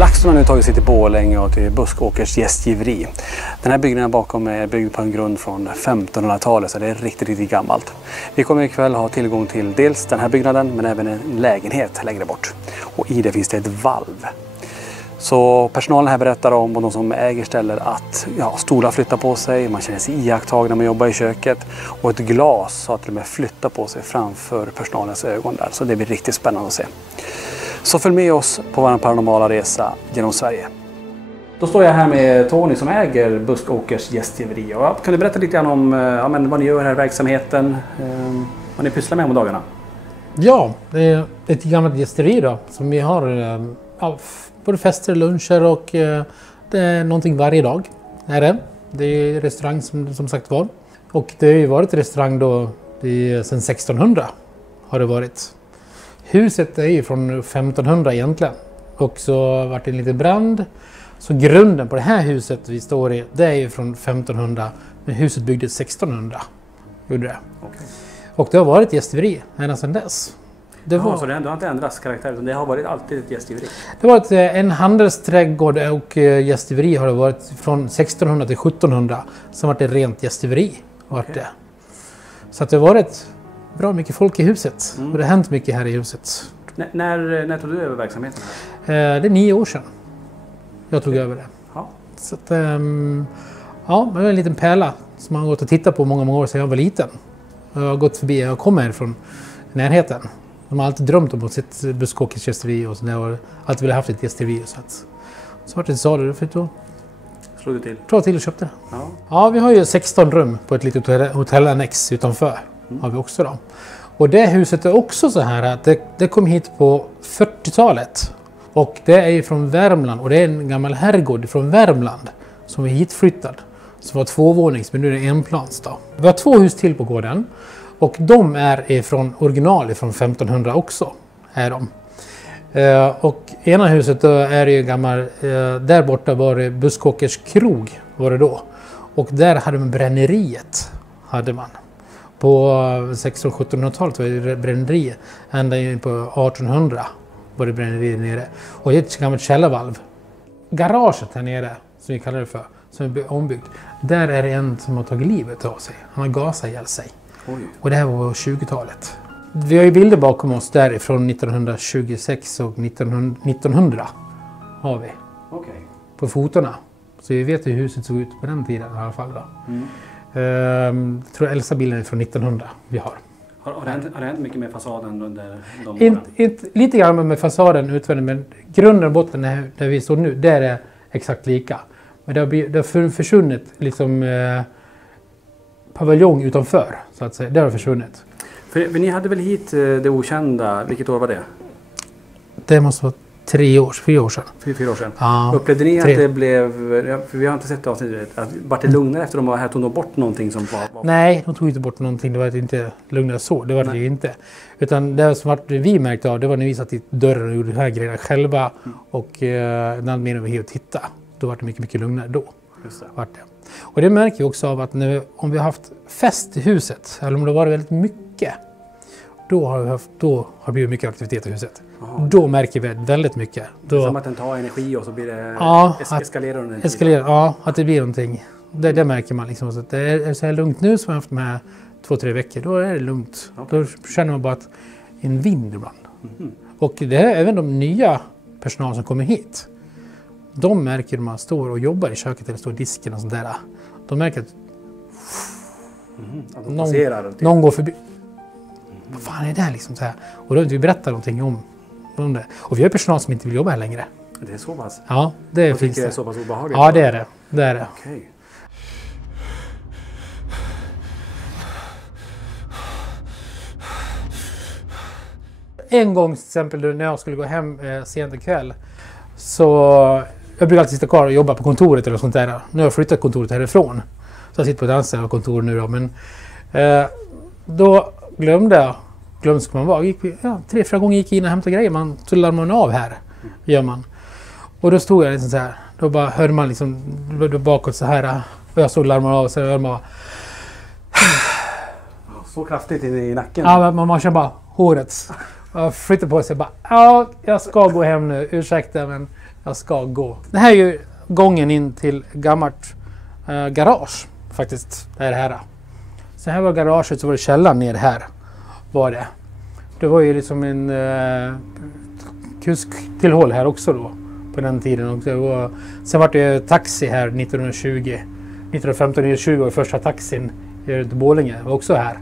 LaxTon har nu tagit sig till Borlänge och till Buskåkers gästgiveri. Den här byggnaden bakom är byggd på en grund från 1500-talet, så det är riktigt gammalt. Vi kommer ikväll ha tillgång till dels den här byggnaden men även en lägenhet längre bort. Och i det finns det ett valv. Så personalen här berättar om, och de som äger stället, att stolar flyttar på sig, man känner sig iakttagna när man jobbar i köket. Och ett glas har till och med flyttat på sig framför personalens ögon där. Så det blir riktigt spännande att se. Så följ med oss på vår paranormala resa genom Sverige. Då står jag här med Tony som äger Buskåkers gästgiveri. Kan du berätta lite grann om vad ni gör här i verksamheten? Vad ni pysslar med om dagarna? Ja, det är ett gammalt gästgiveri då, som vi har både fester, luncher och det är någonting varje dag. Det är restaurang som sagt var. Och det har ju varit restaurang då sedan 1600 har det varit. Huset är ju från 1500 egentligen. Och så varit det en liten brand. Så grunden på det här huset vi står i, det är ju från 1500. Men huset byggdes 1600. Gjorde det. Okay. Och det har varit gästgiveri ända sedan dess. Så det har inte ändrats karaktär, utan det har varit alltid ett gästgiveri? Det har varit en handelsträdgård och gästgiveri har det varit från 1600 till 1700. Sen var det rent gästgiveri. Okay. Så att det har varit bra mycket folk i huset. Och det har hänt mycket här i huset. När tog du över verksamheten? Det är 9 år sedan jag tog över det. Ja. Så att, det var en liten pärla som man har gått och tittat på många år sedan jag var liten. Jag har gått förbi, jag kommer härifrån närheten. De har alltid drömt om att sitt Buskåkers gästgiveri och sådär. Och alltid ville haft ett gästgiveri. Så vart det sa du för då slog du till? Slog till och köpte det. Ja, vi har ju 16 rum på ett litet hotellannex utanför. Har vi också då. Och det huset är också så här att det kom hit på 40-talet. Och det är ju från Värmland. Och det är en gammal herrgård från Värmland som är hitflyttad. Som var 2-vånings, men nu är det enplans då. Vi har 2 hus till på gården. Och de är från original från 1500 också. Är de. Och ena huset då är det ju gammal. Där borta var det Buskåkers krog var det då. Och där hade man bränneriet. Hade man. På 1600-1700-talet var det bränneri. Ända in på 1800 var det bränneri nere. Och det är ett gammalt källarvalv. Garaget här nere, som vi kallar det för, som är ombyggt. Där är det en som har tagit livet av sig. Han har gasat ihjäl sig. Oj. Och det här var 20-talet. Vi har ju bilder bakom oss därifrån 1926 och 1900 har vi. Okay. På fotorna. Så vi vet hur huset såg ut på den tiden i alla fall då. Jag tror äldsta bilden är från 1900 vi har. Har det hänt mycket med fasaden under de åren? Lite grann med fasaden utvändigt, men grunden och botten där vi står nu, där är exakt lika. Men det har försvunnit liksom paviljong utanför, så att säga. Det har försvunnit. För ni hade väl hit det okända, vilket år var det? Det måste vara 4 år sedan. 4 år sedan. Ja, upplevde ni att det blev, för vi har inte sett avsnittet, att vart det lugnare efter de var här, tog de bort någonting som var... Nej, de tog inte bort någonting, det var inte lugnare så, det var det inte. Utan det som vi märkte av, det var när vi satt i dörren och gjorde de här grejerna själva och när mer över här och titta. Då var det mycket lugnare då. Just det. Vart det. Och det märker vi också av att om vi har haft fest i huset, eller om det var väldigt mycket, då har det blivit mycket aktivitet i huset. Aha. Då märker vi väldigt mycket. Då, som att den tar energi och så blir det eskalerar den. Ja, att det blir någonting. Det märker man liksom. Så att det är så här lugnt nu som vi har haft med 2-3 veckor. Då är det lugnt. Okay. Då känner man bara att en vind ibland. Och det är även de nya personal som kommer hit. De märker när man står och jobbar i köket eller står i disken och sådär. De märker att någon går förbi. Vad fan är det här liksom så här? Och då har vi berättat någonting om det. Och vi har personal som inte vill jobba här längre. Det är så pass? Ja, det finns det. Det är så pass obehagligt? Ja, det är det. Det är det. Okay. En gång till exempel när jag skulle gå hem sent ikväll, så jag brukar alltid sitta kvar och jobba på kontoret eller sånt där. Nu har jag flyttat kontoret härifrån. Så jag sitter på ett annat kontor nu då. Men då glömsk man var. 3-4 gånger gick jag in och hämtade grejer. Så larmar man av här. Gör man. Och då stod jag liksom så här. Då bara hörde man liksom bakåt så här. Och jag stod och larmade av. Så hörde man bara... Så kraftigt in i nacken. Ja, man känner bara håret. Jag flyttar på sig bara. Ja, jag ska gå hem nu. Ursäkta, men Jag ska gå. Det här är ju gången in till gammalt garage faktiskt. Det här. Så här var garaget, så var det källaren ner här. Var det. Det var ju liksom en kusktillhåll här också då. På den tiden. Och det var, sen var det taxi här 1920. 1915-1920 var första taxin i Borlänge. Var också här.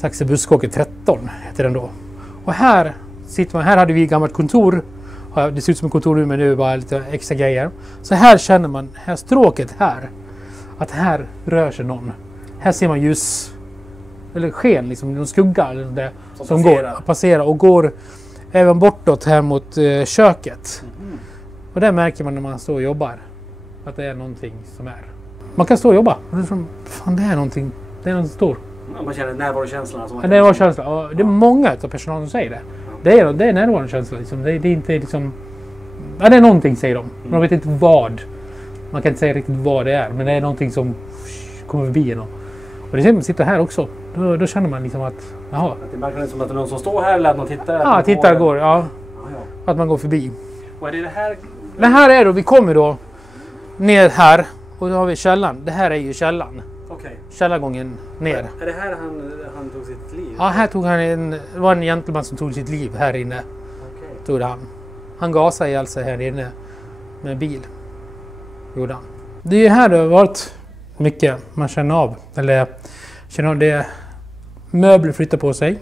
Taxi Buskåker 13 heter den då. Och här sitter man. Här hade vi gammalt kontor. Det ser ut som ett kontor men det är bara lite extra grejer. Så här känner man, här stråket här. Att här rör sig någon. Här ser man ljus. Eller sken, liksom någon skugga eller det, som passerar och går även bortåt här mot köket. Och det märker man när man står och jobbar. Att det är någonting som är. Man kan stå och jobba. Och det är som, fan det är någonting. Det är något stort. Man känner närvarokänslan. Ja, närvarokänslan. Och det är många av personalen som säger det. Det är närvarokänslan. Liksom. Det är inte liksom... Ja, det är någonting säger de. Man vet inte vad. Man kan inte säga riktigt vad det är. Men det är någonting som kommer förbi en. Och det ser man sitter här också. Då känner man liksom att... Jaha. Att det verkar som att det är någon som står här eller att någon tittar? Ja, tittar går. Ja. Att man går förbi. Och är det här? Det här är då, vi kommer då ner här. Och då har vi källan. Det här är ju källan. Okej. Källargången ner. Är det här han tog sitt liv? Ja, här tog han det var en gentleman som tog sitt liv här inne. Okej. Tog han. Han gasade ihjäl sig här inne med en bil. Gjorde han. Det är ju här det har varit mycket man känner av. Eller känner av det. Möbler flyttar på sig.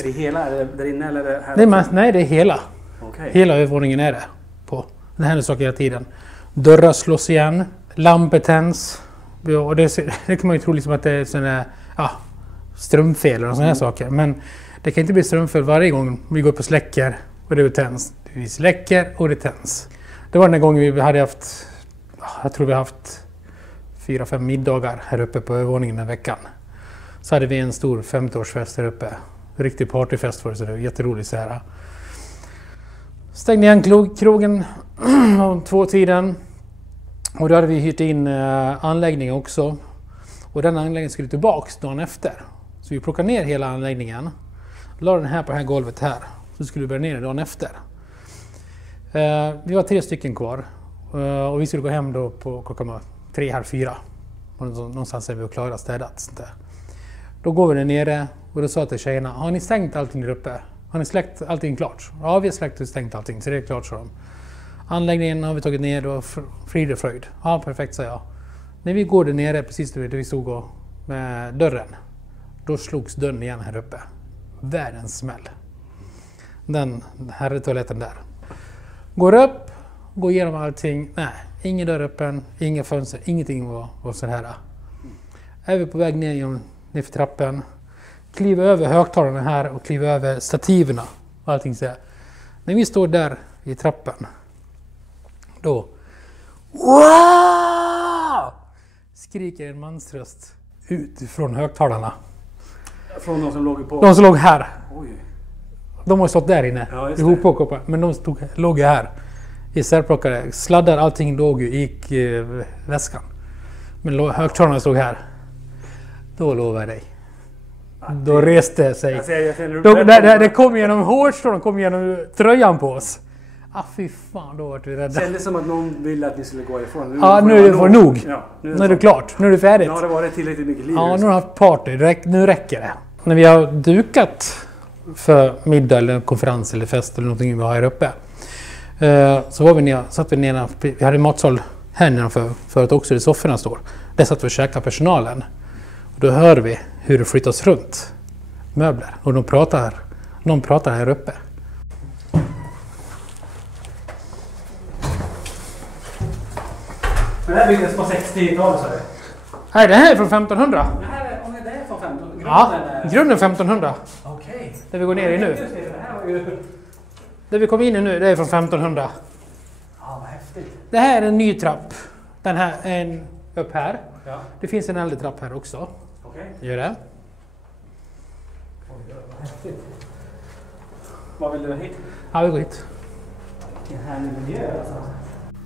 Är det hela? Är det där inne eller är det här? Nej, det är hela. Okej. Hela övervåningen är det på. Det här är saker hela tiden. Dörrar slås igen. Lampor tänds. Och det kan man ju tro liksom att det är sådana strömfel och sådana här saker. Men det kan inte bli strömfel varje gång vi går på släcker och det tänds. Vi släcker och det tänds. Det var den gången vi hade haft, jag tror vi haft 4-5 middagar här uppe på övervåningen den veckan. Så hade vi en stor 50-årsfest här uppe. En riktig partyfest var det, så det var jätteroligt så här. Stängde igen krogen om 2-tiden. Och då hade vi hyrt in anläggningen också. Och den anläggningen skulle tillbaks dagen efter. Så vi plockade ner hela anläggningen. La den här på det här golvet här. Så skulle vi börja ner dagen efter. Vi var 3 stycken kvar. Och vi skulle gå hem då på klockan 3:30. Någonstans är vi och klara städat. Sånt där. Då går vi där nere och då sa jag till tjejerna. Har ni stängt allting där uppe? Har ni släckt allting klart? Ja, vi har släckt och stängt allting. Så det är klart, så de. Anläggningen har vi tagit ner och frid och fröjd. Ja, perfekt, sa jag. När vi går där nere, precis där vi stod med dörren. Då slogs dörren igen här uppe. Världens smäll. Den här toaletten där. Går upp, går igenom allting. Nej, ingen dörr öppen, inga fönster, ingenting var så här. Är vi på väg ner för trappen. Kliver över högtalarna här och kliver över stativerna. Och allting så här. När vi står där i trappen. Då wow! Skriker en mansröst ut från högtalarna. Från de som låg på? De som låg här. Oj. De har stått där inne. Ja, ihop, men de låg här. Isärplockade. Sladdar, allting låg gick väskan. Men högtalarna stod här. Då lovar jag dig. Då reste sig. Det kom genom hårstrån, kom genom tröjan på oss. Fy fan, då var vi rädda. Kändes som att någon ville att ni skulle gå ifrån. Nu är det nog. Ja, nu är det klart. Nu är det färdigt. Nu har det varit tillräckligt mycket liv. Ja, nu har det haft party. Nu räcker det. När vi har dukat för middag eller konferens eller fest eller någonting vi har här uppe. Så var vi satt vi nere. Vi hade matsal här nedanför förut också, där sofforna står. Där satt vi och käkade personalen. Och då hör vi hur det flyttas runt möbler. Och någon pratar här uppe. Men det här byggdes på 60-talet, sa du? Nej, det här är från 1500. Det är från 1500? Ja, grunden 1500. Okej. Det vi går ner i nu. Det vi kom in i nu, det är från 1500. Ja, vad häftigt. Det här är en ny trapp. Den här är en upp här. Ja. Det finns en äldre trapp här också. Okej. Gör det. Vad häftigt. Vad vill du hit? Ja, vi går hit. Vilken härlig miljö alltså.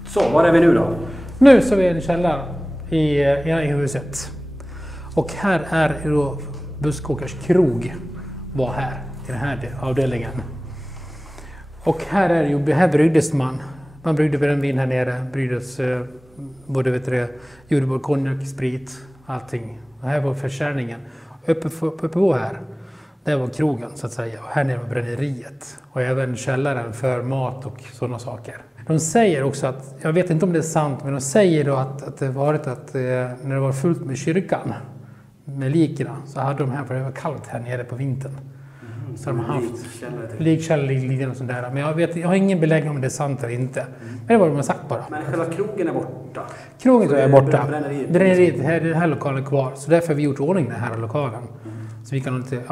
Så, var är vi nu då? Nu så är vi i en källare i huset. Och här är då Buskåkers krog var här i den här avdelningen. Och här är ju, här bryggdes man Man bryggde brännvin här nere, bryggdes både gjorde både konjak, sprit, allting. Och här var försäljningen. Uppe på här, där var krogen så att säga. Och här nere var bränneriet. Och även källaren för mat och sådana saker. De säger också att, jag vet inte om det är sant, men de säger då att det varit att när det var fullt med kyrkan, med likerna, så hade de här, för det var kallt här nere på vintern. Så de har haft likkällor och sånt där. Men jag har ingen belägg om det är sant eller inte. Men det var de har sagt bara. Men själva krogen är borta? Krogen är borta. Bränneriet, den här lokalen är kvar. Så därför har vi gjort ordning den här lokalen. Så vi kan ha lite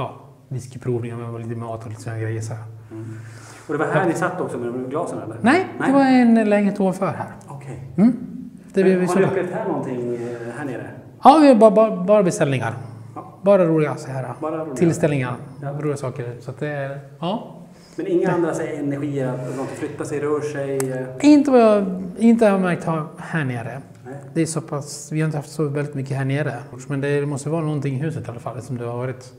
whiskyprovningar med lite mat och lite sådana grejer. Så. Och det var här ni satt också med de glasen eller? Nej, det var en lägenhet ovanför här. Okej. Har du upplevt här någonting här nere? Ja, vi har bara beställningar. Bara roliga så här. Tillställningar. Roliga saker. Så att det är, Men inga andra energier, att något flyttar sig, rör sig? Inte har jag märkt här nere. Nej. Det är så pass, vi har inte haft så väldigt mycket här nere. Men det måste vara någonting i huset i alla fall. Som det har varit.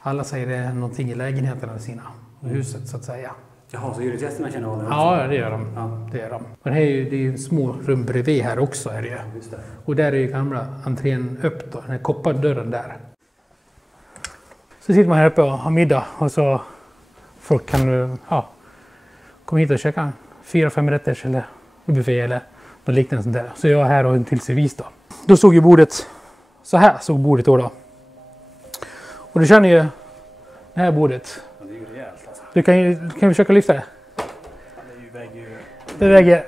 Alla säger det är någonting i lägenheterna sina. Och huset så att säga. Jaha, så hyresgästerna känner av det? Ja, det gör de. Ja. Det gör de. Men det är ju små rum bredvid här också. Är det ju. Just det. Och där är ju gamla entrén upp då. Den här koppardörren där. Så sitter man här uppe och har middag. Och så folk kan komma hit och käka 4-5 rätters eller buffé eller något liknande sånt där. Så jag är här och en till servis då. Då såg ju bordet, så här såg bordet då. Och du känner ju det här bordet. Ja, det är ju rejält alltså. Du kan vi försöka lyfta det? Ja, det väger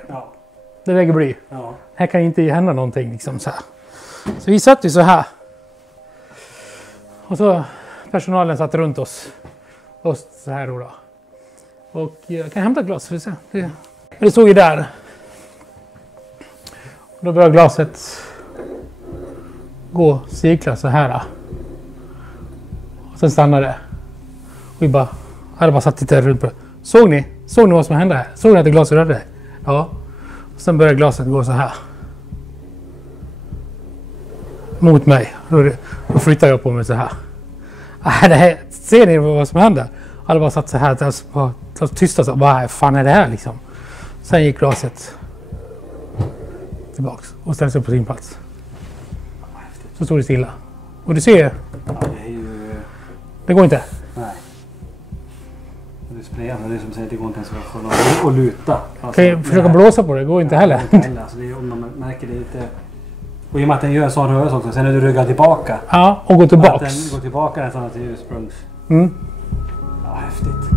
det väger bly. Ja. Här kan inte hända någonting liksom så här. Så vi satt ju så här. Och så personalen satt runt oss. Och så här då. Och jag kan hämta ett glas för att se. Det stod ju där. Och då började glaset gå cirkla så här. Och sen stannade det. Och vi hade bara satt lite runt på det. Såg ni vad som hände här? Såg ni att glaset rörde sig? Ja. Och sen började glaset gå så här. Mot mig. Då flyttade jag på mig så här. Ser ni vad som hände? Alla bara satt så här tysta så vad fan är det här liksom. Sen gick glaset tillbaks och ställde sig på sin plats. Så stod det stilla. Och du ser, det går inte. Nej. Det är sprayande, det är som säger att det går inte ens för någon att luta. Alltså, kan jag försöka blåsa på det? Det går inte heller. Alltså det är, om man märker det lite. Och i och med att den gör en sån rörelse också, sen när du ryggar tillbaka. Ja, och går tillbaks. Att den går tillbaka nästan till ursprungs. Ja, häftigt.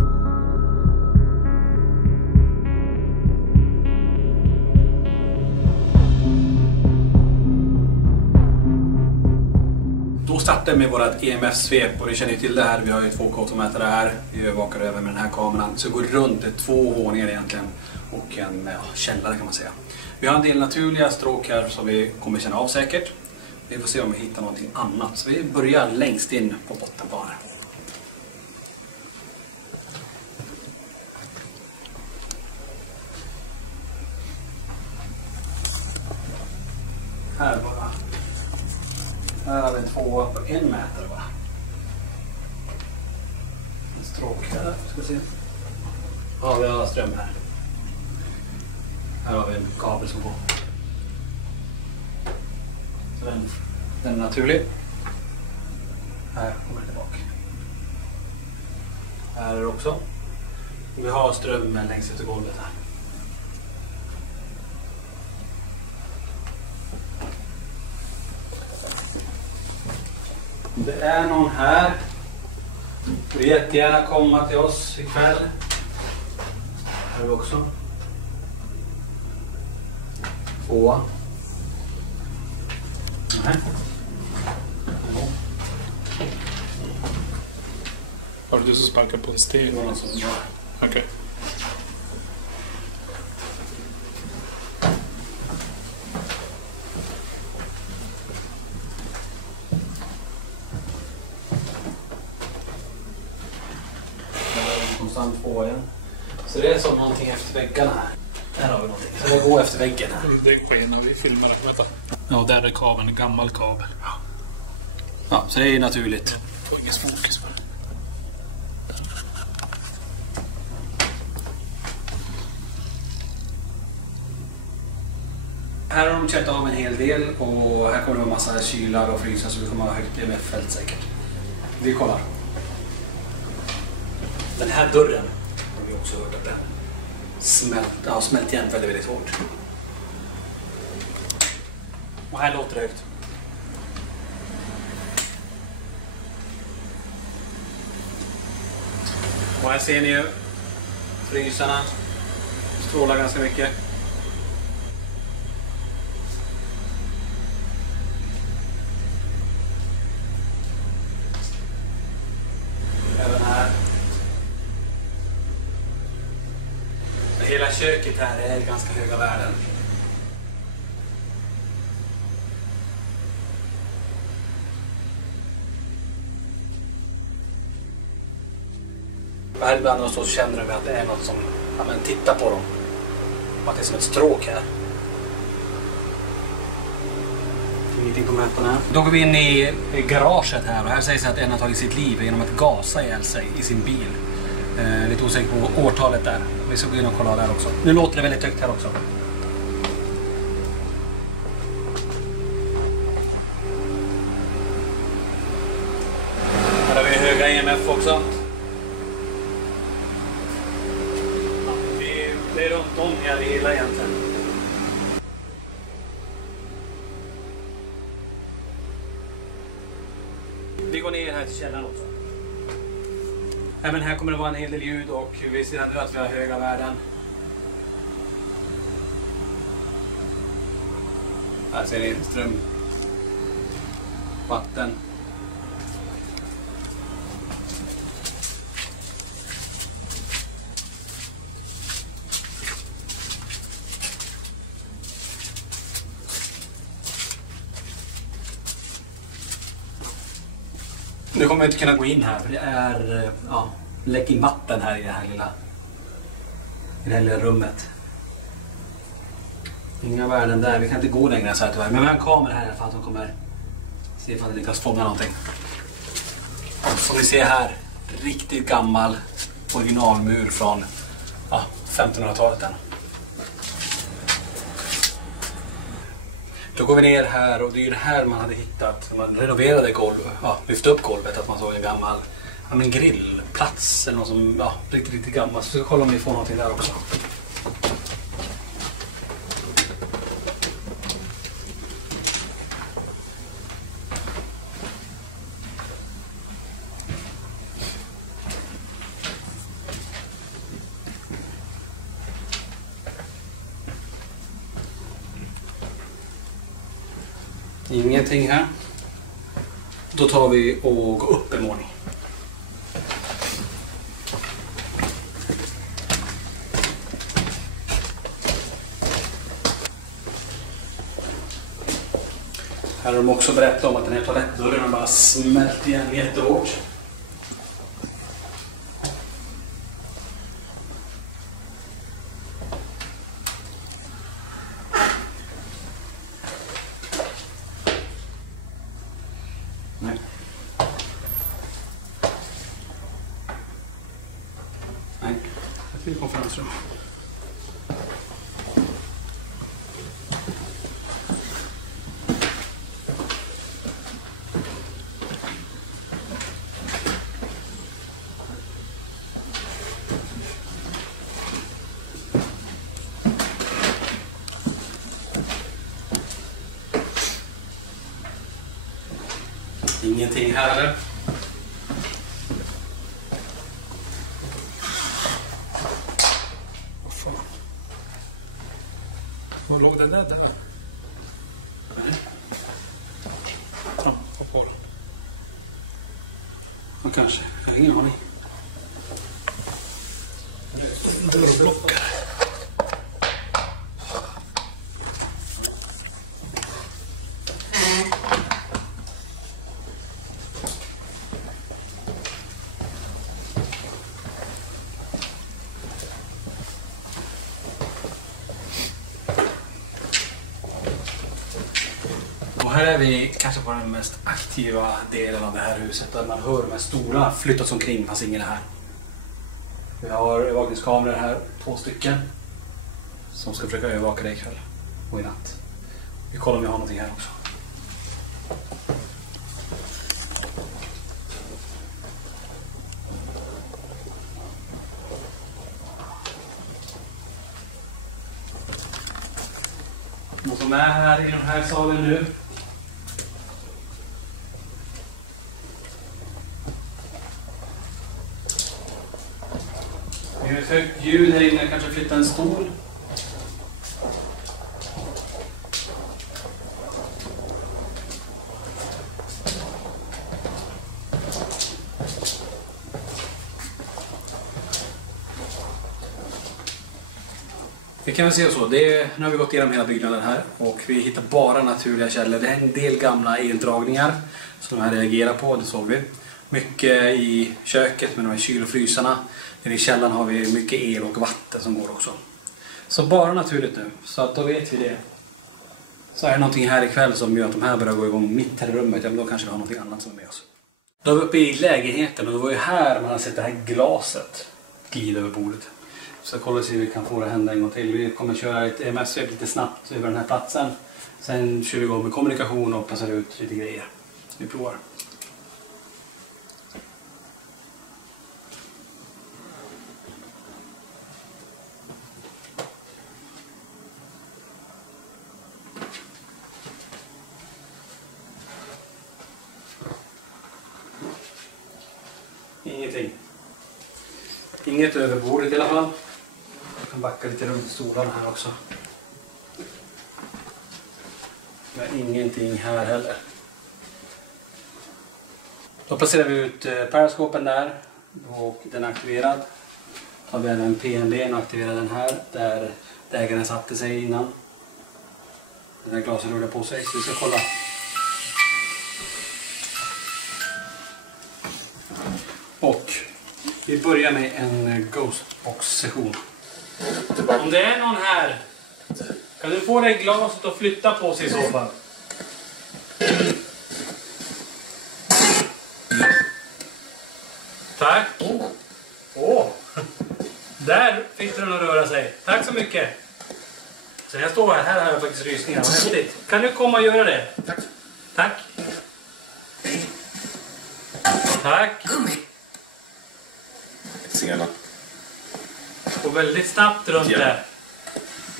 Då startar vi med vårt EMF-svep och ni känner ju till det här. Vi har ju 2 K2-mätare här. Vi övervakar över med den här kameran. Så det går runt, det är 2 våningar egentligen. Och en källare kan man säga. Vi har en del naturliga stråk här som vi kommer känna av säkert. Vi får se om vi hittar någonting annat. Så vi börjar längst in på bottenplanet. Här bara. Här har vi 2 på 1 mätare bara. En stråk här, ska vi se. Ja, vi har ström här. Här har vi en kabel som går. Så den är naturlig. Här kommer det tillbaka. Här är det också. Vi har ström längs ut i golvet här. Det är någon här. Du vill jättegärna komma till oss ikväll. Här är vi också. 2. Nej. Var det du som sparkade på en steg? Okej. Konstant 2 igen. Så det är som någonting efter väggarna här. Här har vi någonting. Så det går efter väggen här. Det sker när vi filmar det. Vänta. Ja, där är kabeln. En gammal kabel. Ja, så det är ju naturligt. Får ingen fokus på det. Här har de känt av en hel del och här kommer det vara massa kylar och frysar så vi kommer ha högt EMF-fält säkert. Vi kollar. Den här dörren har vi också hört att den smält igen väldigt, väldigt hårt. Och här låter det högt. Och här ser ni ju frysarna strålar ganska mycket. Även här. Hela köket här är ganska höga värden. Och här ibland så känner de att det är något som, ja men titta på dem. Att det är som ett stråk här. Ingenting på mötena. Då går vi in i garaget här och här sägs att en har tagit sitt liv genom att gasa ihjäl sig i sin bil. Lite osäker på årtalet där. Vi ska gå in och kolla där också. Nu låter det väldigt högt här också. Här har vi höga EMF också. Det är runt om jag gillar egentligen. Vi går ner här till källaren också. Även här kommer det vara en hel del ljud och vi ser nu att vi har höga värden. Här ser ni ström, vatten. Nu kommer jag inte kunna gå in här för det är läck in vatten här i det här lilla rummet. Inga värden där, vi kan inte gå längre så här tyvärr. Men vi har en kamera här i alla fall som kommer se ifall det lyckas fånga någonting. Som ni ser här, riktigt gammal originalmur från 1500-talet än. Då går vi ner här och det är ju det här man hade hittat när man renoverade golvet, lyfte upp golvet, att man såg en gammal grillplats eller något som riktigt gammal. Så vi ska kolla om vi får någonting där också. Ingenting här. Då tar vi och går upp en våning. Här har de också berättat om att den här toalettdörren har bara smält igen jättehårt. Nej. Nej, det är konferensrum. Ingenting här eller? Vad fan? Var låg den där? Nej. Ja, hoppa på den. Ja, kanske. Jag har ingen aning. Dörrblockare. Och här är vi kanske på den mest aktiva delen av det här huset där man hör de här stora flyttas omkring, fast ingen är här. Vi har övervakningskameror här, 2 stycken, som ska försöka övervaka det ikväll och i natt. Vi kollar om vi har någonting här också. Någon som är här i den här salen nu. Det är ett högt ljud här inne, kanske flytta en stol. Vi kan väl se så. Nu har vi gått igenom hela byggnaden här och vi hittar bara naturliga källor. Det är en del gamla eldragningar som de här reagerar på, det såg vi. Mycket i köket med de här kyl- och frysarna. I källaren har vi mycket el och vatten som går också. Så bara naturligt nu, så att då vet vi det. Så är det någonting här ikväll som gör att de här börjar gå igång mitt här i rummet, ja, men då kanske vi har någonting annat som är med oss. Då är vi uppe i lägenheten och det var ju här man har sett det här glaset glida över bordet. Så kolla och se om vi kan få det hända en gång till. Vi kommer köra ett EMS-svep lite snabbt över den här platsen. Sen kör vi igång med kommunikation och passar ut lite grejer. Vi provar. Ingenting. Inget över bordet i alla fall. Jag kan backa lite runt stolarna här också. Men ingenting här heller. Då placerar vi ut periskopen där. Och den är aktiverad. Tar vi en PNB och aktiverar den här. Där ägaren satte sig innan. Den här glaset rullar på sig. Så vi ska kolla. Och vi börjar med en Ghostbox-session. Om det är någon här, kan du få det glaset att flytta på sig i så fall? Tack. Där fick den att röra sig. Tack så mycket. Så jag står här har jag faktiskt rysningar. Vad häftigt. Kan du komma och göra det? Tack. Tack. Tack. Sena. Och väldigt snabbt runt där.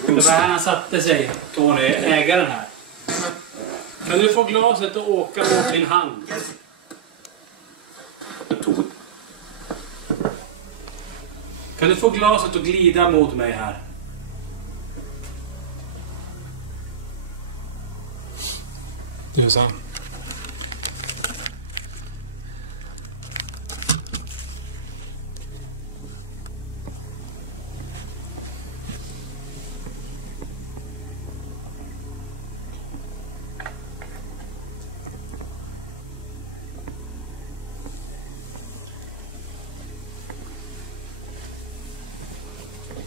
Det var här han satte sig, Tony, ägaren här. Kan du få glaset att åka mot din hand? Kan du få glaset att glida mot mig här? Nu så.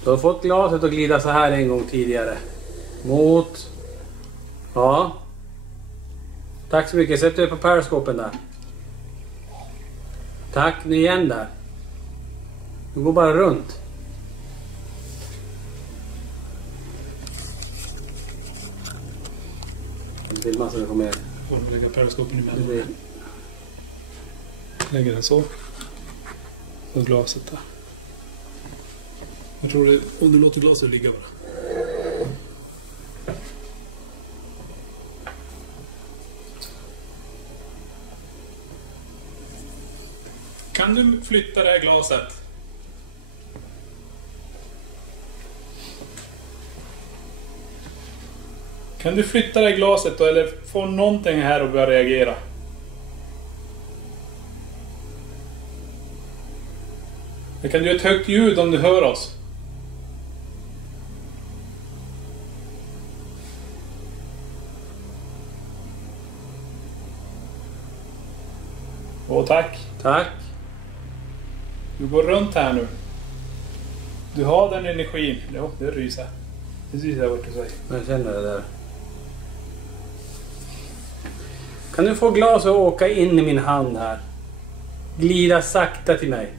Du har fått glaset att glida så här en gång tidigare. Mot... Ja. Tack så mycket. Sätt dig på periskopen där. Tack, nu igen där. Du går bara runt. Jag vill massa få med. Får du lägga periskopen emellan? Lägger den så. Och glaset där. Jag tror det, om du låter glaset ligga bara. Kan du flytta det här glaset? Kan du flytta det här glaset då, eller få någonting här att börja reagera? Det kan ju ett högt ljud om du hör oss. Åh, tack. Tack. Du går runt här nu. Du har den energin. Jo, det ryser. Det ryser där borta sig. Jag känner det där. Kan du få glas att åka in i min hand här? Glida sakta till mig.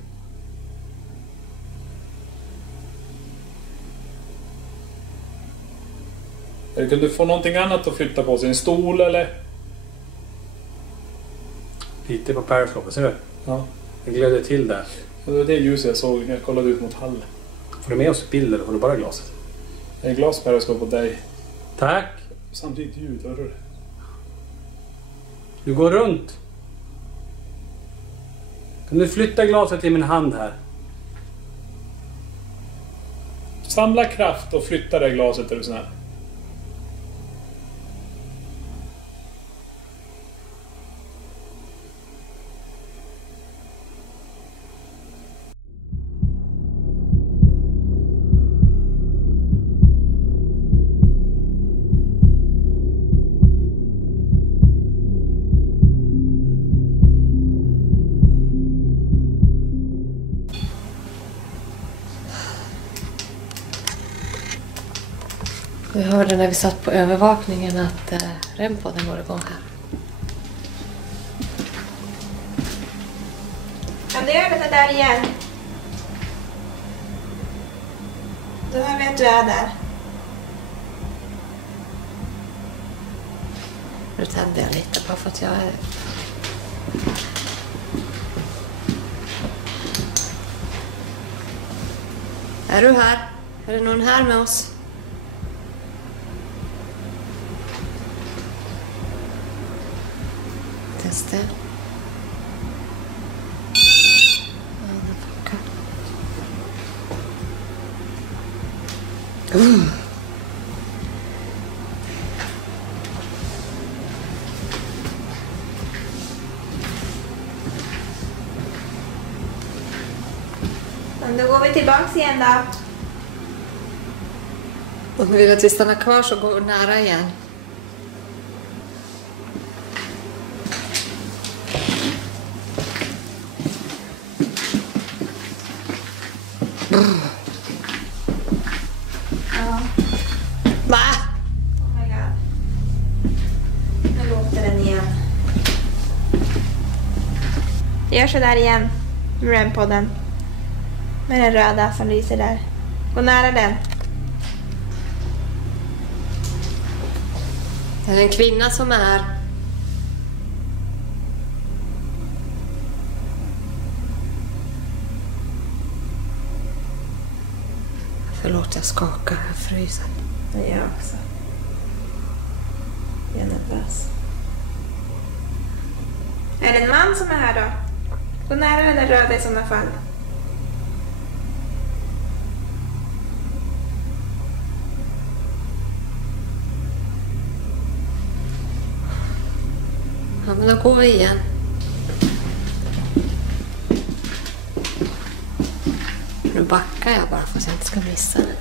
Eller kunde du få någonting annat att flytta på sig? En stol eller? Lite på Periscope, ser du? Ja. Jag glödde till där. Det var det ljuset jag såg när jag kollade ut mot hallen. Får du med oss bild eller får du bara glaset? Jag är glas Periscope på dig. Tack! Samtidigt ljud, hör du? Du går runt. Kan du flytta glaset i min hand här? Samla kraft och flytta det glaset, är du snäll. Vi hörde när vi satt på övervakningen att REM-podden går igång här. Kan du göra det där igen? Då hör vi att du är där. Nu tänder jag lite bara för att jag är... Är du här? Är det någon här med oss? Testa. Ja, det funkar. Men då går vi tillbaks igen då. Om du vill att vi stannar kvar så går vi nära igen. Ja. Va? Oh my god. Nu låter den igen. Gör så där igen. Med REM-podden. Med den röda som lyser där. Gå nära den. Det är en kvinna som är här. Förlåt, jag skakar. Jag fryser. Det gör jag också. Jag är nervös. Är det en man som är här då? Gå nära den där röda i sådana fall. Ja, men då går vi igen. Nu backar jag bara för att jag inte ska missa det.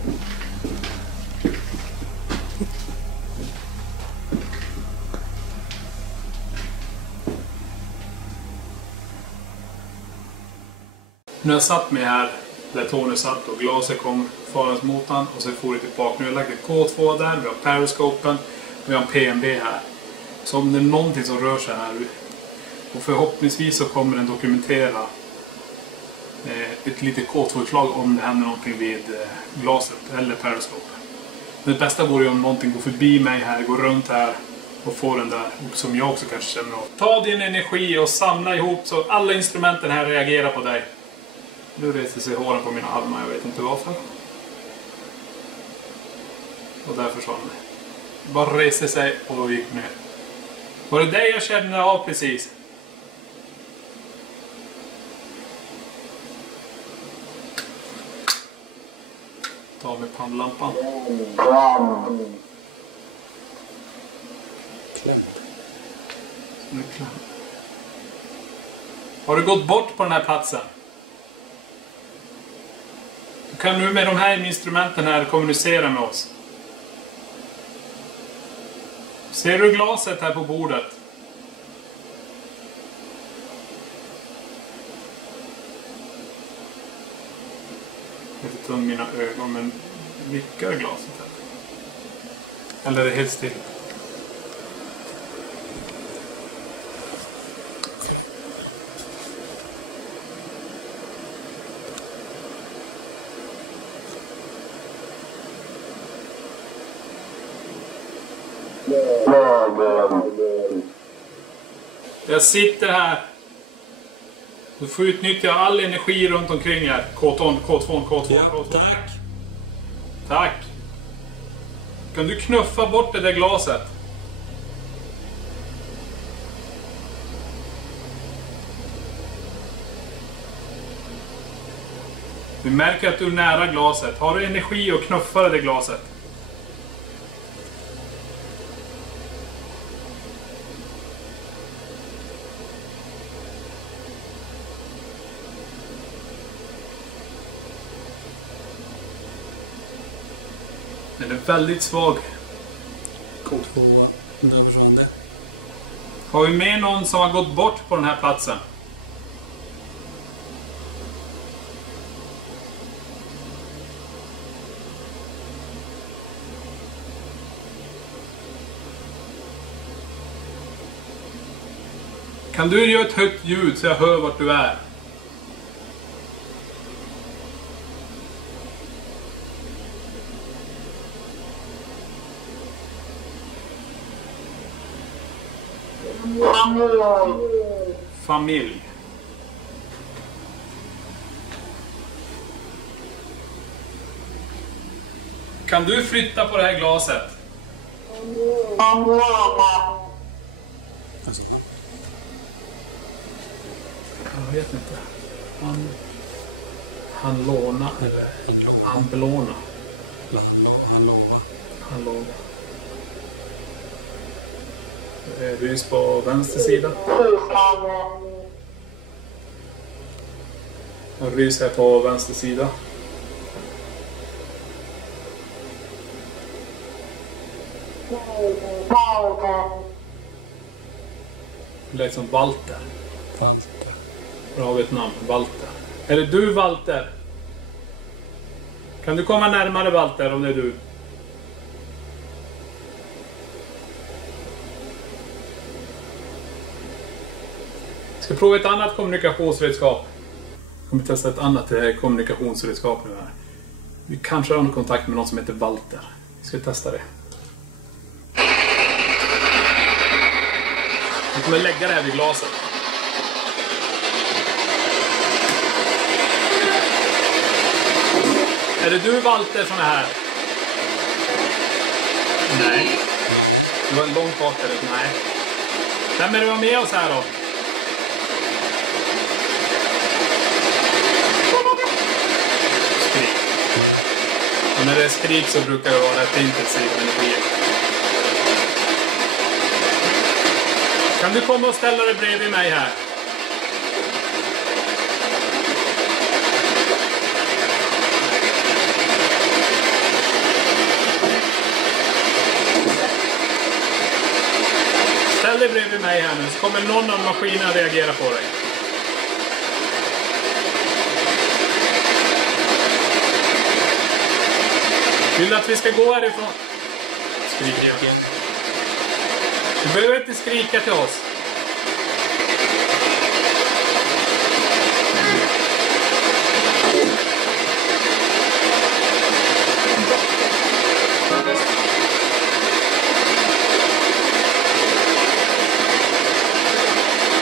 Nu har jag satt mig här där Tony satt och glaset kom farandes mot han och så får det tillbaka. Nu har jag lagt ett K2 där, vi har Periscopen, vi har en PNB här. Så om det är någonting som rör sig här och förhoppningsvis så kommer den dokumentera ett litet K2-utslag om det händer någonting vid glaset eller Periscopen. Det bästa vore ju om någonting går förbi mig här, går runt här och får den där, och som jag också kanske känner av. Ta din energi och samla ihop så alla instrumenten här reagerar på dig. Nu reser sig håren på mina armar, jag vet inte varför. Och där försvann det. Bara reser sig och gick ner. Var det det jag kände av precis? Ta med pannlampan. Klämd. Nu klämd. Har du gått bort på den här platsen? Du kan nu med de här instrumenten här kommunicera med oss. Ser du glaset här på bordet? Lite tung mina ögon, men vickar glaset här? Eller är det helt still? Jag sitter här. Du får utnyttja all energi runt omkring här. K2, K2. Ja, tack. Tack. Kan du knuffa bort det där glaset? Du märker att du är nära glaset. Har du energi att knuffa det där glaset? Den är väldigt svag. K2, där försvann det. Har vi med någon som har gått bort på den här platsen? Kan du göra ett högt ljud så jag hör vart du är? Familj. Kan du flytta på det här glaset? Alltså. Jag vet inte. Han lånar. Eller han belånar. Han lovar. Rys på vänster sida. Och rys här på vänster sida. Det lät som Walter. Då har vi ett namn. Walter. Är det du, Walter? Kan du komma närmare, Walter, om det är du? Ska prova ett annat kommunikationsredskap. Jag kommer testa ett annat kommunikationsredskap nu här. Vi kanske har en kontakt med någon som heter Walter. Vi ska testa det. Jag kommer lägga det här vid glaset. Är det du, Walter, som är här? Nej. Du var långt bak där. Nej. Vem är du var med oss här då? Skrik. Och när det är skrik så brukar det vara rätt intensiv energi. Kan du komma och ställa dig bredvid mig här? Ställ dig bredvid mig här nu så kommer någon av maskinerna reagera på dig. Vill du att vi ska gå härifrån? Skrik igen. Du behöver inte skrika till oss.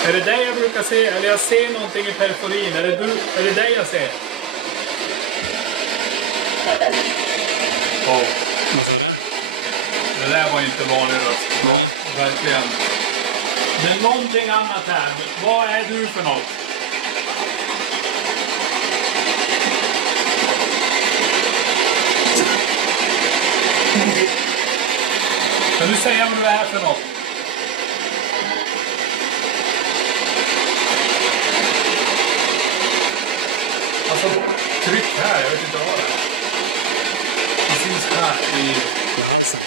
Är det det jag brukar se? Eller jag ser någonting i periferin? Är det det jag ser? Oh. Det där var inte vanlig röst. Verkligen. Det är någonting annat här. Vad är du för något? Kan du säga vad du är för något? Alltså, tryck här. Jag vet inte vad det är. Precis här i halsen.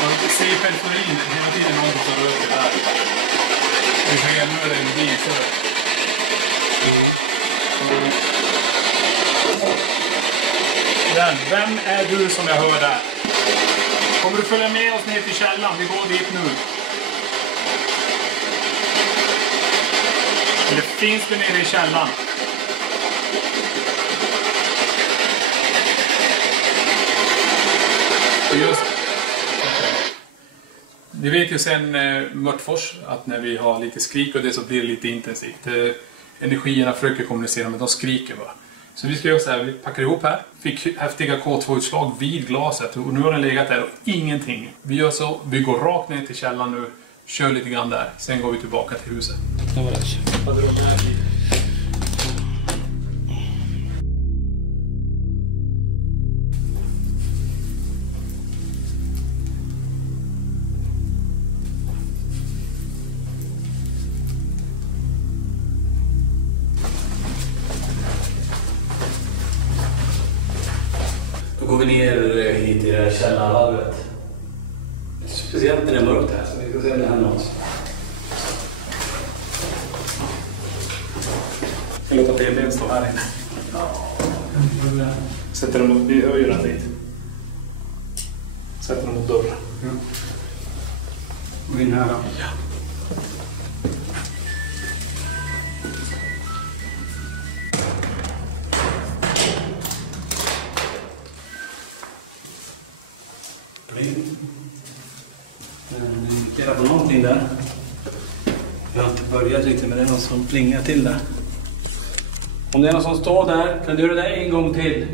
Man ser periferin hela tiden någon som rör sig där. Vi ser nu är det en visare. Vem är du som jag hör där? Kommer du följa med oss ner till källan? Vi går dit nu. Eller finns det nere i källan? Just Vi vet ju sen Mörtfors att när vi har lite skrik och det så blir det lite intensivt. Energierna försöker kommunicera men de skriker bara. Så vi ska göra så här, vi packar ihop här. Fick häftiga K2-utslag vid glaset och nu har den legat där och ingenting. Vi gör så, vi går rakt ner till källan nu, kör lite grann där. Sen går vi tillbaka till huset. Det var det. Hade de här vid? Då går vi ner hit i det här källarvalvet. Speciellt när det är mörkt här, så vi ska se om det händer något. Jag låter PBn stå här inne. Sätter dem mot, vi hör ju den dit. Sätter dem mot dörren. Ja. Och in här då. Ja. Ni på någonting där. Jag har inte börjat riktigt men det är någon som plingar till där. Om det är någon som står där, kan du göra det en gång till?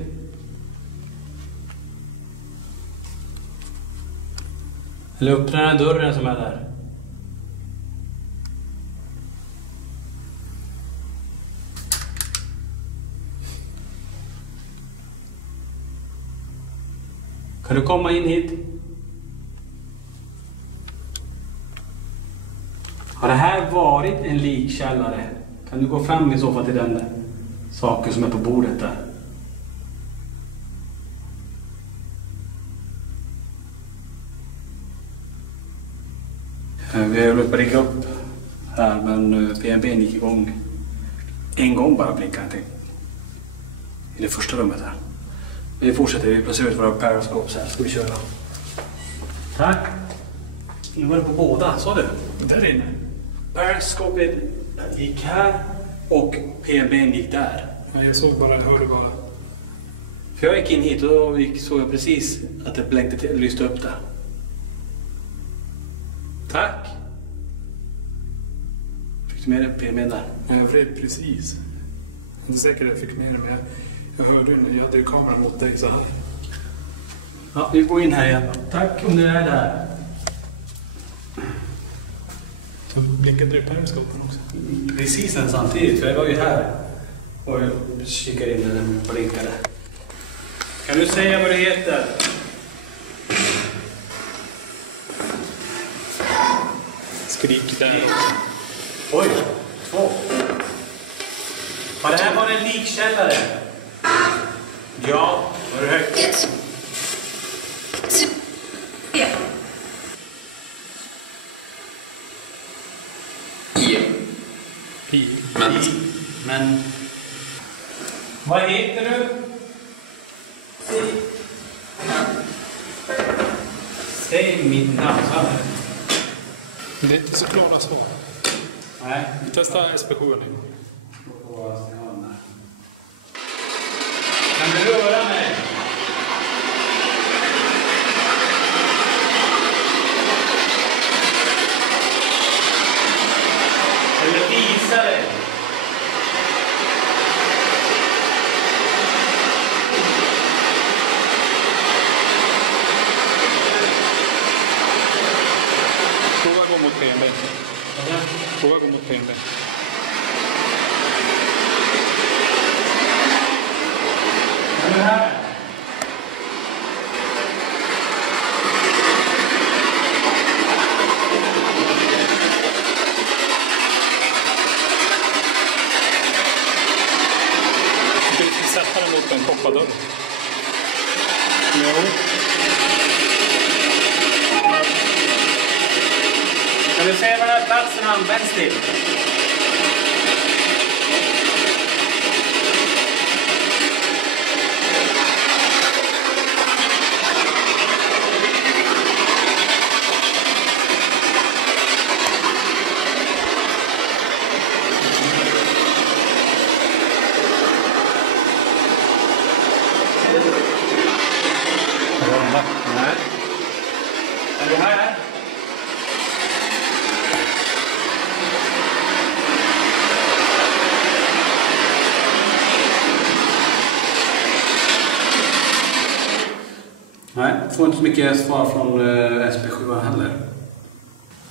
Eller öppna den här dörren som är där. Kan du komma in hit? Har det här varit en likkällare? Kan du gå fram i så fall till den där saken som är på bordet där? Vi har hållit på att rigga upp här men PNB gick igång en gång bara blinkade till. I det första rummet här. Vi fortsätter, vi placerar ut våra periscopes här. Ska vi köra? Tack. Nu var det på båda, sa du? Där inne. Periscopet gick här och PNB:n gick där. Ja, jag såg bara, jag hörde bara. För jag gick in hit och då såg jag precis att det blänkte till, lyste upp där. Tack. Fick du med dig PNB:n där? Jag vred precis. Jag är inte säker att jag fick med det, men jag hörde ju när jag hade kameran mot dig så här. Ja, vi går in här igen. Tack om du är där. Så blinkade du periskopen också? Precis samtidigt, för jag var ju här och jag kikade in när den blinkade. Kan du säga vad det heter? Skrik där också. Oj, 2. Har det här varit en likkällare? Ja, var det högt? Men... Vad heter du? Säg mitt namn. Det är inte så klara svar. Nej. Vi testar SP7 nu. Kan du röra mig? Eller visa dig? Prova gå mot PNB. Prova gå mot PNB. Är du här? Du ska sätta den mot en koppadörr. Jo. Kan du se vad den här platsen används till? Nej. Är du här? Nej, får inte så mycket svar från SP7 heller.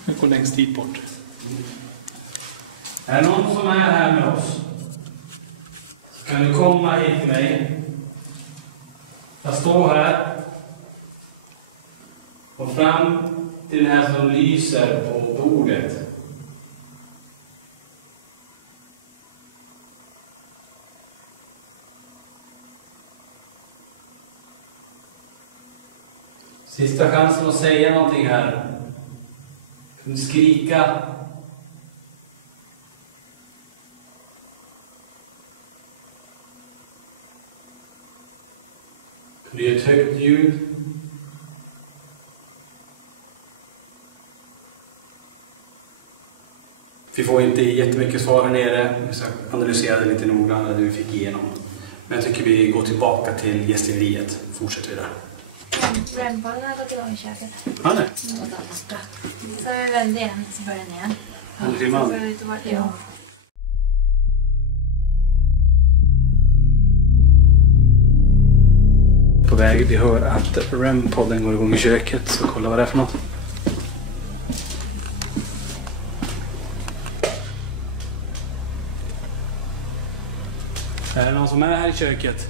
Vi går längst dit bort. Är det någon som är här med oss? Så kan du komma hit till mig. Jag står här. Och fram till den här som lyser på bordet. Sista chansen att säga någonting här. Kan du skrika? Kan du ge ett högt ljud? Vi får inte jättemycket svar här nere. Vi ska analysera det lite noggrannare det vi fick igenom. Men jag tycker vi går tillbaka till gästiveriet. Fortsätter vi där. Brännbollen har gått igång i köket. Ja, nej. Så vi vänder igen så börjar den igen. Ja. Så börjar vi tillbaka. Ja. På väg, vi hör att REM-podden går igång i köket. Så kolla vad det är för något. Är det någon som är här i köket?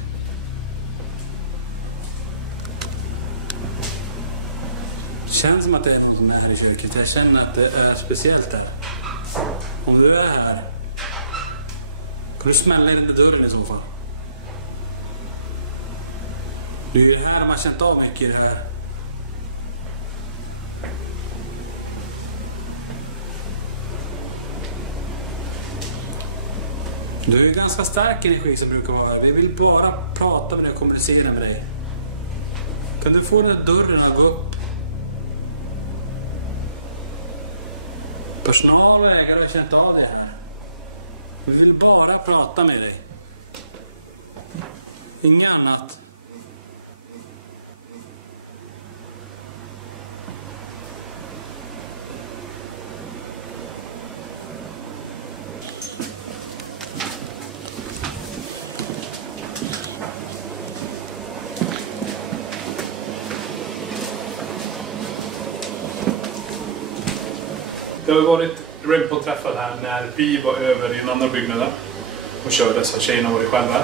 Det känns som att det är någon som är här i köket. Jag känner att det är speciellt här. Om du är här, kan du smälla in i dörren i så fall? Du är ju här, man har känt av mycket i det här. Du är ju ganska stark energi som brukar vara. Vi vill bara prata med dig och kommunicera med dig. Kan du få den här dörren att gå upp? Personal och ägare har känt av det här. Vi vill bara prata med dig. Inget annat. Det har varit REM-pod-träffar här när vi var över i en annan byggnad och körde, så tjejerna var själva.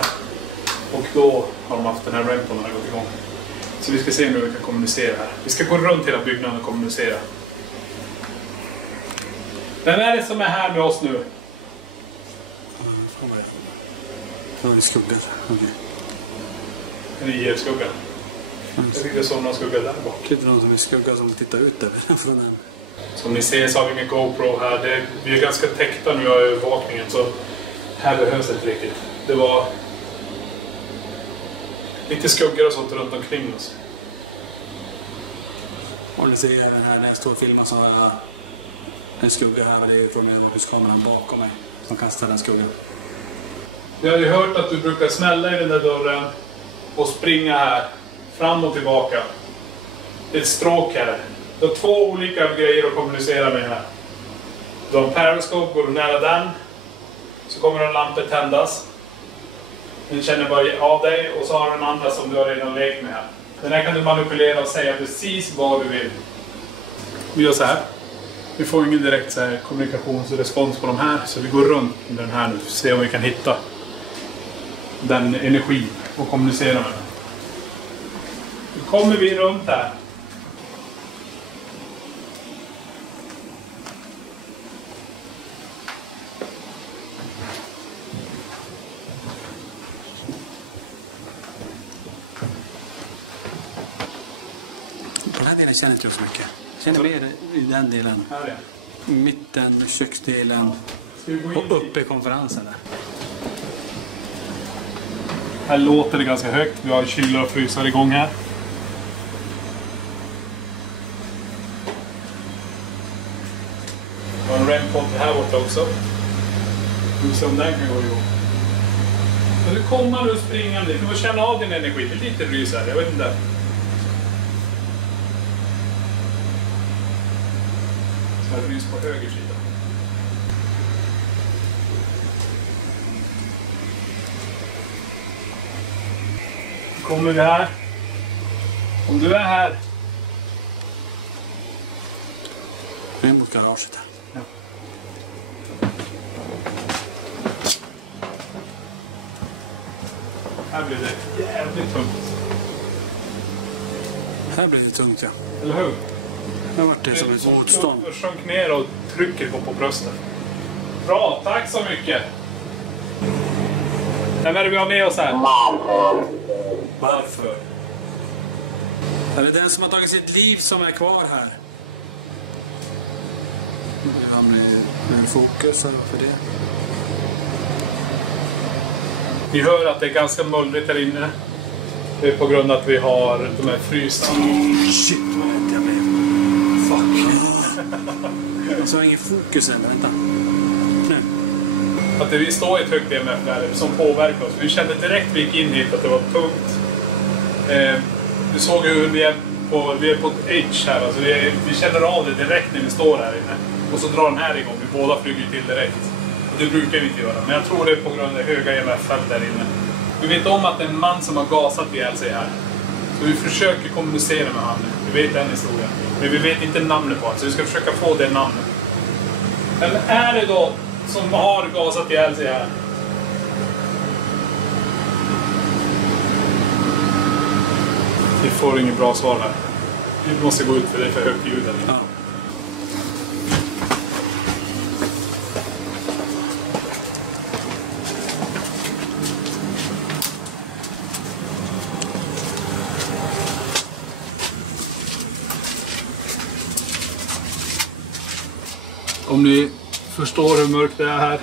Och då har de haft den här REM-poden gått igång. Så vi ska se nu hur vi kan kommunicera här. Vi ska gå runt hela byggnaden och kommunicera. Vem är det som är här med oss nu? Ja, det är skuggan. Okej. En IR-skugga. Jag tyckte jag såg någon skugga där bak. Det är någon som är skugga som tittar ut över från den. Som ni ser så har vi ingen GoPro här. Vi är ganska täckta nu av övervakningen, så här behövs det inte riktigt. Det var lite skuggor och sånt runt omkring oss. Och ni ser även här när jag står och filmar så har en skugga här, men det är ju från överhuskameran bakom mig som kastar den skuggan. Vi har ju hört att du brukar smälla i den där dörren och springa här fram och tillbaka. Det är ett stråk här. Du har två olika grejer att kommunicera med här. Du har en periscope, går du nära den så kommer en lampa tändas. Den känner bara av dig, och så har du en andra som du har redan lekt med här. Den här kan du manipulera och säga precis vad du vill. Vi gör så här. Vi får ingen direkt så här kommunikationsrespons på de här, så vi går runt med den här nu och ser om vi kan hitta den energin och kommunicera med den. Nu kommer vi runt här. På den här delen känner inte jag så mycket. Jag känner mer i den delen. Här är det. Mitten, köksdelen och uppe i konferensen där. Här låter det ganska högt. Vi har kylar och frysar igång här. Vi har en REM-pod här borta också. Vi får se om den kan gå igång. Men du kommer nu springande. Du får känna av din energi. Det är lite rys här. Jag vet inte. Så här rys på höger sida. Kommer vi här. Om du är här. Det är mot garaget här. Ja. Här blir det jävligt tungt. Här blir det tungt, ja. Eller hur? Det har varit det som ett motstånd. Jag sjönk ner och trycker på bröstet. Bra, tack så mycket. Vem är det vi har med oss här? Varför? Är det den som har tagit sitt liv som är kvar här? Nu hamnar i fokus, varför det? Vi hör att det är ganska mullrigt här inne. Det är på grund av att vi har de här frysta. Shit, vad rädd jag blev. Fuck. Alltså, jag har ingen fokus än, vänta. Nu. Att vi står i ett högt EMF där som påverkar oss. Vi kände direkt vi gick in hit att det var tungt. Du såg hur vi är på ett edge här. Alltså vi känner av det direkt när vi står här inne. Och så drar den här igång. Vi båda flyger till direkt. Och det brukar vi inte göra. Men jag tror det är på grund av höga EMF-fält där inne. Vi vet om att det är en man som har gasat ihjäl sig här. Så vi försöker kommunicera med honom. Vi vet den historien. Men vi vet inte namnet på honom. Så vi ska försöka få det namnet. Vem är det då som har gasat ihjäl sig här? Vi får inget bra svar här. Vi måste gå ut för det är för högt ljud. Ja. Om ni förstår hur mörkt det är här.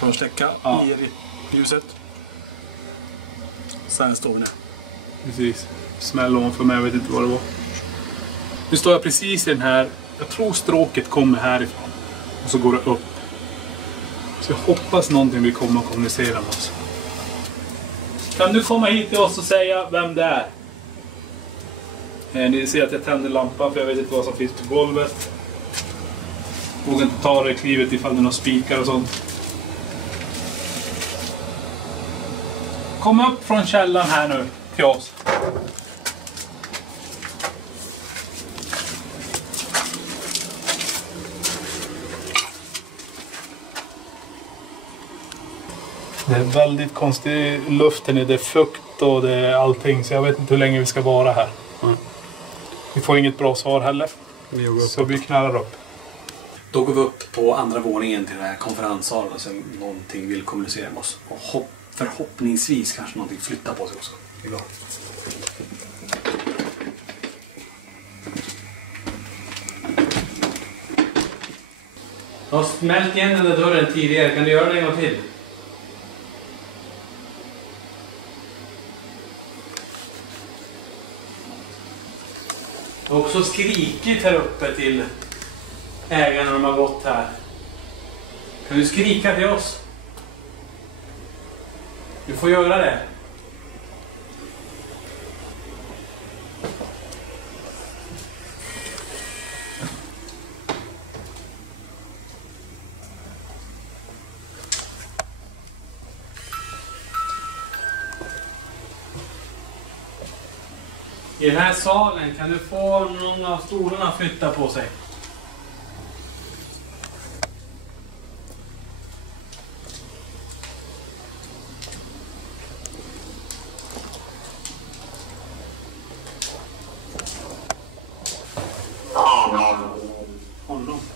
På att släcka i ljuset. Sen står vi nu. Precis. Smäll ovanför mig, jag vet inte vad det var. Nu står jag precis i den här. Jag tror stråket kommer härifrån. Och så går det upp. Så jag hoppas någonting vill komma och kommunicera med oss. Kan du komma hit till oss och säga vem det är? Ni ser att jag tänder lampan för jag vet inte vad som finns på golvet. Vågar inte ta det klivet ifall det är några spikar och sånt. Kom upp från källan här nu till oss. Det är väldigt konstig luft här nere. Det är fukt och det är allting. Så jag vet inte hur länge vi ska vara här. Vi får inget bra svar heller. Så vi knallar upp. Då går vi upp på andra våningen till den här konferenssalen och sen någonting vill kommunicera med oss. Och förhoppningsvis kanske någonting flyttar på sig också. Det är bra. Jag har smält igen den där dörren tidigare. Kan du göra det en gång till? Jag har också skrikit här uppe till ägarna när de har gått här. Kan du skrika till oss? Du får göra det. I den här salen kan du få någon av stolarna flytta på sig.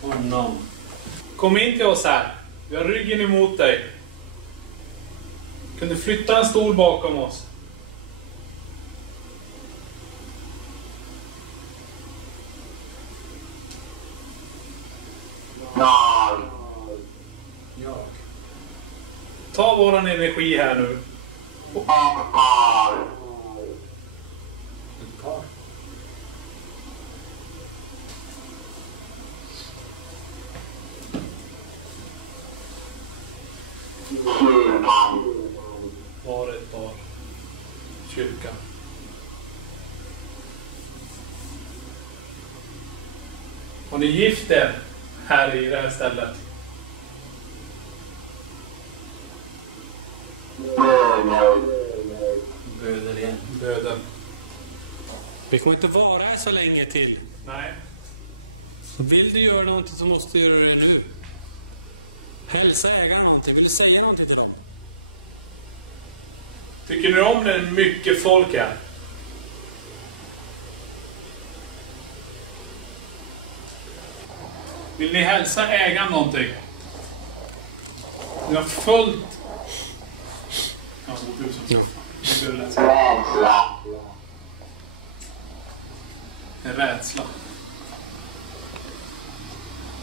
Honom. Kom in till oss här. Vi har ryggen emot dig. Kan du flytta en stol bakom oss? Ta våran energi här nu. Var ett par. Kyrkan. Har ni gift er här i det här stället? Böden igen. Böden. Vi kommer inte vara här så länge till. Nej. Vill du göra någonting så måste du göra det nu. Hälsa ägaren någonting. Vill du säga någonting till dem? Tycker ni om det är mycket folk här? Vill ni hälsa ägaren någonting? Ni har fullt... Ja, det är lätt. En rädsla.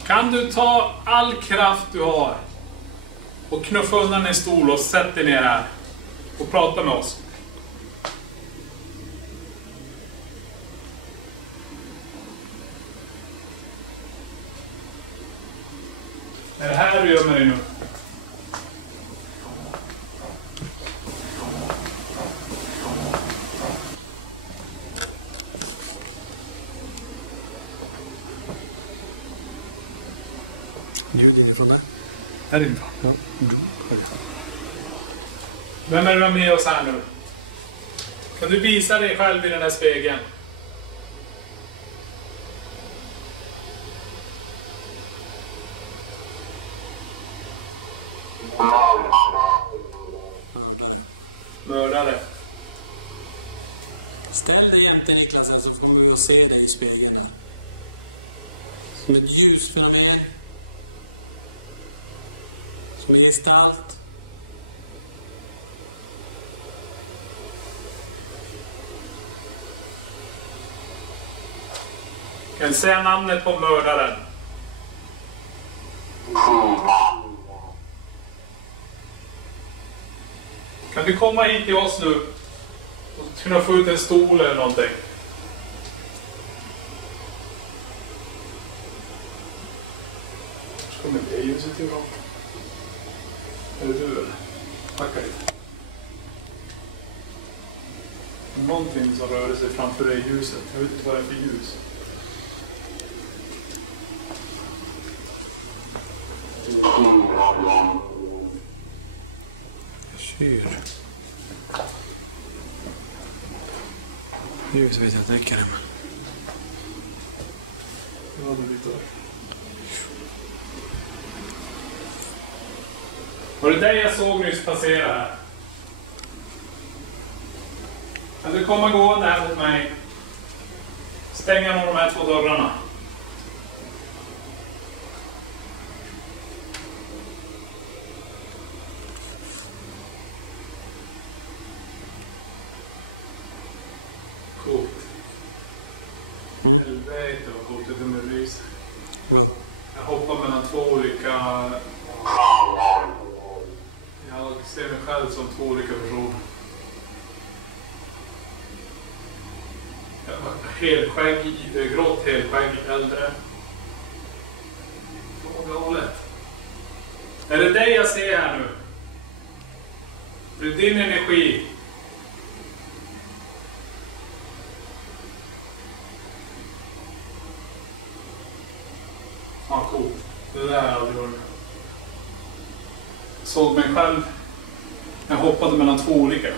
Kan du ta all kraft du har och knuffa undan en stol och sätt dig ner här och prata med oss? Är det här du gör med dig nu? Ljud inifrån där. Här inifrån? Ja. Vem är det med oss här nu? Kan du visa dig själv i den här spegeln? Mördare. Ställ dig jämte Niklas här så kommer vi att se dig i spegeln här. Som ett ljusfenomen. Som en gestalt. Kan du säga namnet på mördaren? Kan du komma hit till oss nu och kunna få ut en stol eller någonting? Så kommer det ljuset till dem. Är det du eller? Packa lite. Någonting som rör sig framför dig i ljuset. Jag vet inte vad det är för ljus. Kyr. Ljus vet jag att det räcker det med. Ja, det är lite. Var det dig jag såg nyss passera här? Kan du komma gående här mot mig? Stänga nog de här 2 dörrarna. Coolt. Helvete vad coolt det med rys. Jag hoppar mellan 2 olika... Jag ser mig själv som 2 olika personer. Helskägg, grått helskägg, äldre. Så galet. Är det dig jag ser här nu? Det är din energi. Ja, coolt. Det där är aldrig gjort. Såg mig själv. Jag hoppade mellan 2 olika.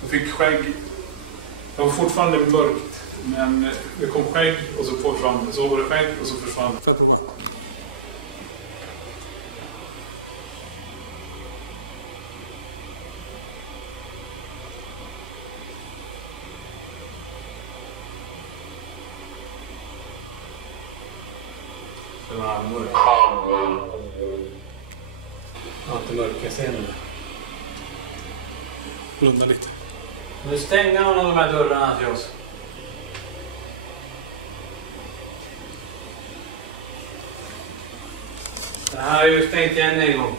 Jag fick skägg. Det var fortfarande mörkt. Men det kom skägg och så försvann det. Så var det skägg och så försvann det. Det var mörkt. Ja, inte mörka scenen. Blunda lite. Nu stänger någon av de här dörrarna till oss. Det här är ju stängt igen en gång.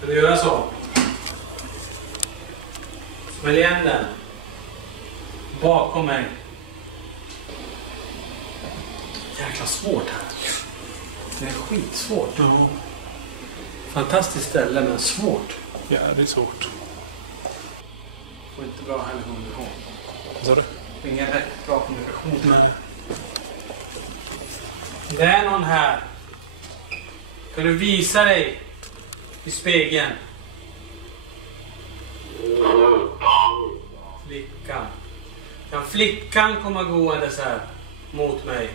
Kan du göra så? Smäll igen den. Bakom mig. Jäkla svårt här. Det är skitsvårt. Ja. Fantastiskt ställe men svårt. Ja, det är svårt. Får inte bra heller kommunikation. Vad sa du? Ingen rätt bra kommunikation. Nej. Det är någon här. Kan du visa dig i spegeln? Flickan. Kan flickan komma gåendes här mot mig?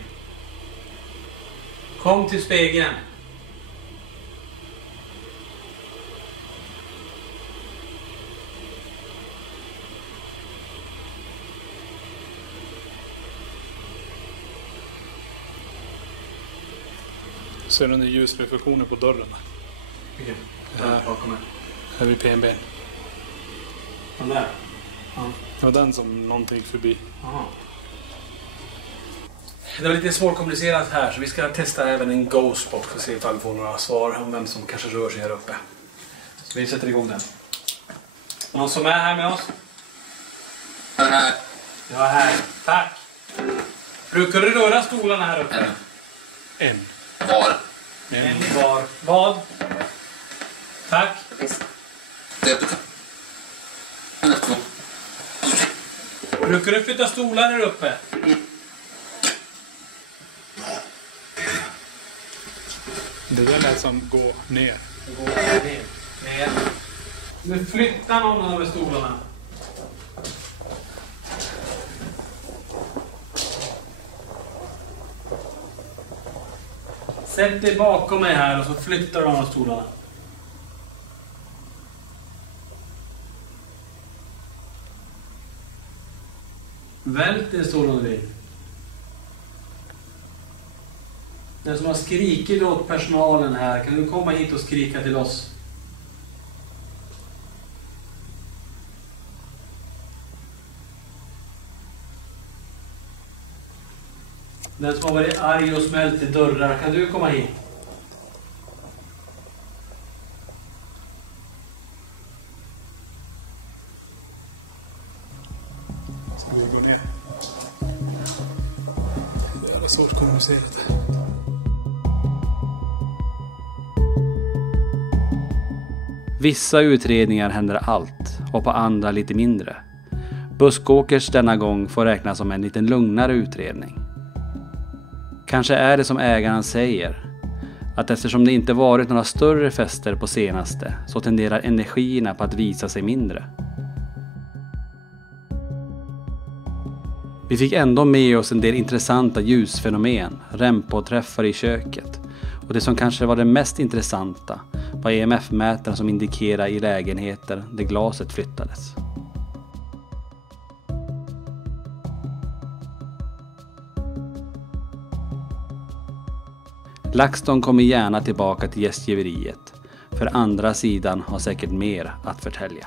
Kom till spegeln. Ser du den ljusreflektionen på dörren? Vilken? Här vid PNB. Den där? Ja. Det var den som någonting gick förbi. Aha. Det var lite svårkomplicerat här så vi ska testa även en GoSpot för att se ifall vi får några svar om vem som kanske rör sig här uppe. Så vi sätter igång den. Någon som är här med oss? Här. Jag är här. Tack. Brukar du röra stolarna här uppe? En. Var? En var. Vad? Tack. Det kan... Två. Brukar du flytta stolar här uppe? Det där lät som gå ner. Gå ner. Ner. Nu flyttar någon av de här stolarna. Sätt dig bakom mig här och så flyttar de av stolarna. Vält en stol om du vill. Den som har skrikit åt personalen här, kan du komma hit och skrika till oss? Den som har varit arg och smält i dörrar, kan du komma hit? Ska vi gå ner? Det var svårt kommunicerat. Vissa utredningar händer allt och på andra lite mindre. Buskåkers denna gång får räknas som en lite lugnare utredning. Kanske är det som ägaren säger, att eftersom det inte varit några större fester på senaste så tenderar energierna på att visa sig mindre. Vi fick ändå med oss en del intressanta ljusfenomen, REM-påträffar i köket. Och det som kanske var det mest intressanta var EMF-mätaren som indikerar i lägenheter där glaset flyttades. LaxTon kommer gärna tillbaka till gästgiveriet, för andra sidan har säkert mer att förtälja.